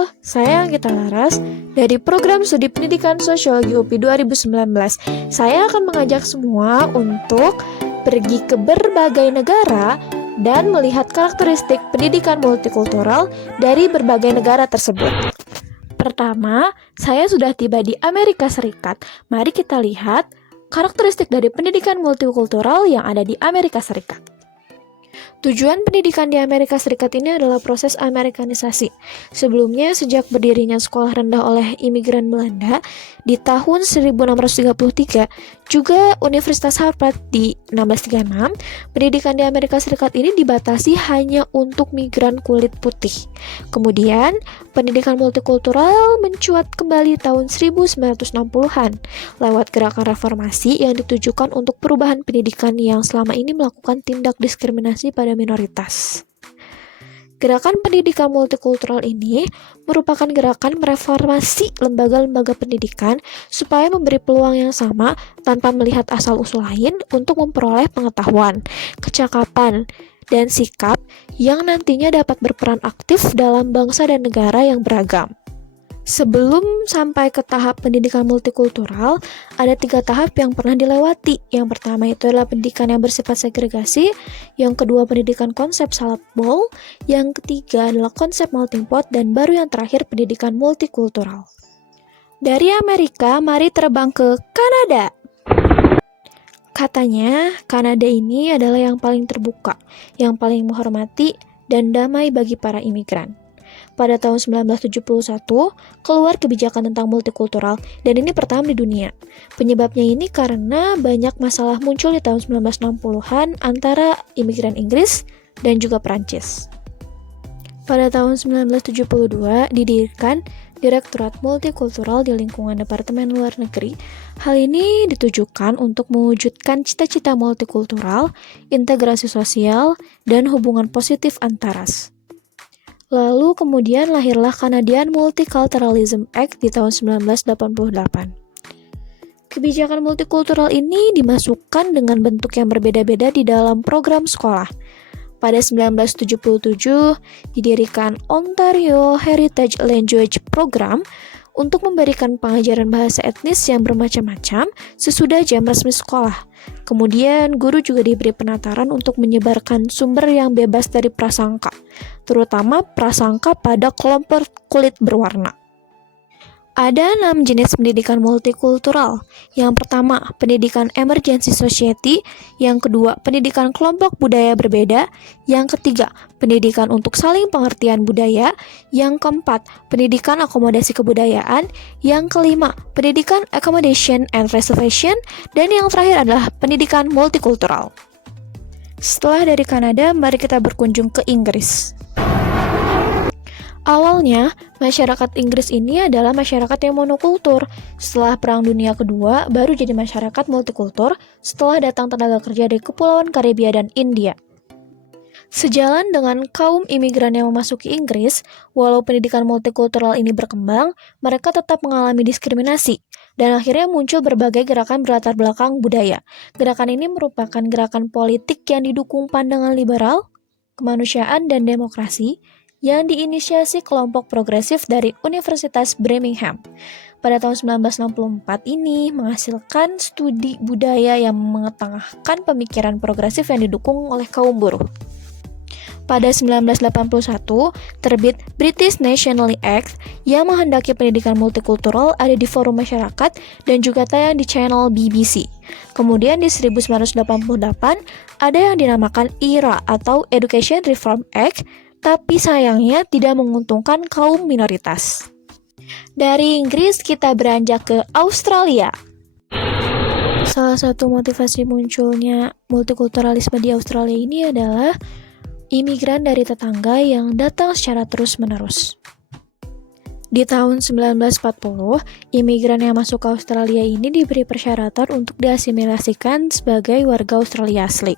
Halo, saya Anggita Laras dari Program Studi Pendidikan Sosiologi UPI 2019. Saya akan mengajak semua untuk pergi ke berbagai negara dan melihat karakteristik pendidikan multikultural dari berbagai negara tersebut. Pertama, saya sudah tiba di Amerika Serikat. Mari kita lihat karakteristik dari pendidikan multikultural yang ada di Amerika Serikat. Tujuan pendidikan di Amerika Serikat ini adalah proses Amerikanisasi. Sebelumnya, sejak berdirinya sekolah rendah oleh imigran Belanda di tahun 1633, juga Universitas Harvard di 1636, pendidikan di Amerika Serikat ini dibatasi hanya untuk migran kulit putih. Kemudian, pendidikan multikultural mencuat kembali tahun 1960-an lewat gerakan reformasi yang ditujukan untuk perubahan pendidikan yang selama ini melakukan tindak diskriminasi pada minoritas. Gerakan pendidikan multikultural ini merupakan gerakan mereformasi lembaga-lembaga pendidikan supaya memberi peluang yang sama tanpa melihat asal-usul lain untuk memperoleh pengetahuan, kecakapan, dan sikap yang nantinya dapat berperan aktif dalam bangsa dan negara yang beragam. Sebelum sampai ke tahap pendidikan multikultural, ada 3 tahap yang pernah dilewati. Yang pertama itu adalah pendidikan yang bersifat segregasi, yang kedua pendidikan konsep salad bowl, yang ketiga adalah konsep melting pot, dan baru yang terakhir pendidikan multikultural. Dari Amerika, mari terbang ke Kanada. Katanya, Kanada ini adalah yang paling terbuka, yang paling menghormati, dan damai bagi para imigran. Pada tahun 1971, keluar kebijakan tentang multikultural, dan ini pertama di dunia. Penyebabnya ini karena banyak masalah muncul di tahun 1960-an antara imigran Inggris dan juga Perancis. Pada tahun 1972, didirikan Direktorat Multikultural di lingkungan Departemen Luar Negeri. Hal ini ditujukan untuk mewujudkan cita-cita multikultural, integrasi sosial, dan hubungan positif antaras. Lalu kemudian lahirlah Canadian Multiculturalism Act di tahun 1988. Kebijakan multikultural ini dimasukkan dengan bentuk yang berbeda-beda di dalam program sekolah. Pada 1977, didirikan Ontario Heritage Language Program untuk memberikan pengajaran bahasa etnis yang bermacam-macam sesudah jam resmi sekolah. Kemudian, guru juga diberi penataran untuk menyebarkan sumber yang bebas dari prasangka, terutama prasangka pada kelompok kulit berwarna. Ada 6 jenis pendidikan multikultural. Yang pertama, pendidikan emergency society. Yang kedua, pendidikan kelompok budaya berbeda. Yang ketiga, pendidikan untuk saling pengertian budaya. Yang keempat, pendidikan akomodasi kebudayaan. Yang kelima, pendidikan accommodation and reservation. Dan yang terakhir adalah pendidikan multikultural. Setelah dari Kanada, mari kita berkunjung ke Inggris. Awalnya, masyarakat Inggris ini adalah masyarakat yang monokultur. Setelah Perang Dunia Kedua, baru jadi masyarakat multikultur setelah datang tenaga kerja dari Kepulauan Karibia dan India. Sejalan dengan kaum imigran yang memasuki Inggris, walau pendidikan multikultural ini berkembang, mereka tetap mengalami diskriminasi, dan akhirnya muncul berbagai gerakan berlatar belakang budaya. Gerakan ini merupakan gerakan politik yang didukung pandangan liberal, kemanusiaan, dan demokrasi, yang diinisiasi kelompok progresif dari Universitas Birmingham. Pada tahun 1964 ini menghasilkan studi budaya yang mengetengahkan pemikiran progresif yang didukung oleh kaum buruh. Pada 1981, terbit British Nationality Act yang menghendaki pendidikan multikultural ada di forum masyarakat dan juga tayang di channel BBC. Kemudian di 1988, ada yang dinamakan ERA atau Education Reform Act, tapi sayangnya tidak menguntungkan kaum minoritas. Dari Inggris kita beranjak ke Australia. Salah satu motivasi munculnya multikulturalisme di Australia ini adalah imigran dari tetangga yang datang secara terus-menerus. Di tahun 1940, imigran yang masuk ke Australia ini diberi persyaratan untuk diasimilasikan sebagai warga Australia asli.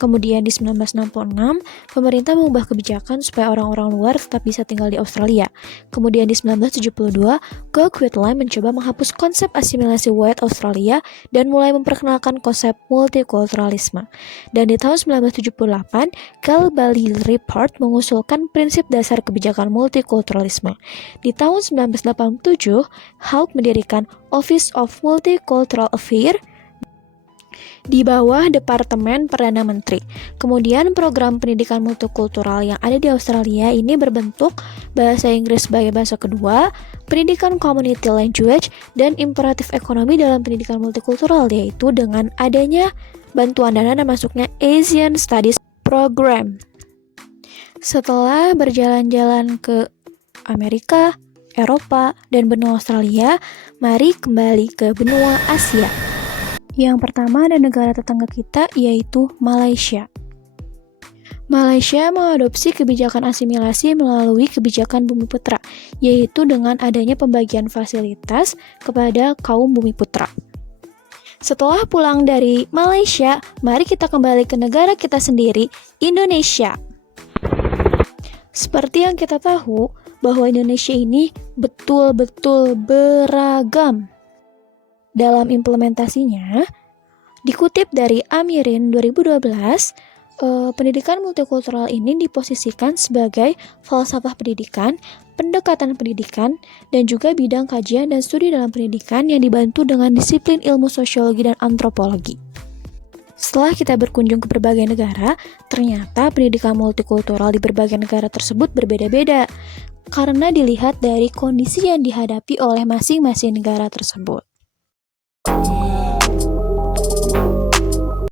Kemudian di 1966, pemerintah mengubah kebijakan supaya orang-orang luar tetap bisa tinggal di Australia. Kemudian di 1972, Gough Whitlam mencoba menghapus konsep asimilasi white Australia dan mulai memperkenalkan konsep multikulturalisme. Dan di tahun 1978, Cal Bally Report mengusulkan prinsip dasar kebijakan multikulturalisme. Di tahun 1987, Hawke mendirikan Office of Multicultural Affairs di bawah Departemen Perdana Menteri. Kemudian program pendidikan multikultural yang ada di Australia ini berbentuk bahasa Inggris sebagai bahasa kedua, pendidikan community language, dan imperatif ekonomi dalam pendidikan multikultural, yaitu dengan adanya bantuan dana dan masuknya Asian Studies Program. Setelah berjalan-jalan ke Amerika, Eropa, dan benua Australia, mari kembali ke benua Asia. Yang pertama ada negara tetangga kita, yaitu Malaysia. Malaysia mengadopsi kebijakan asimilasi melalui kebijakan Bumiputra, yaitu dengan adanya pembagian fasilitas kepada kaum Bumiputra. Setelah pulang dari Malaysia, mari kita kembali ke negara kita sendiri, Indonesia. Seperti yang kita tahu, bahwa Indonesia ini betul-betul beragam. Dalam implementasinya, dikutip dari Amirin 2012, pendidikan multikultural ini diposisikan sebagai falsafah pendidikan, pendekatan pendidikan, dan juga bidang kajian dan studi dalam pendidikan yang dibantu dengan disiplin ilmu sosiologi dan antropologi. Setelah kita berkunjung ke berbagai negara, ternyata pendidikan multikultural di berbagai negara tersebut berbeda-beda karena dilihat dari kondisi yang dihadapi oleh masing-masing negara tersebut.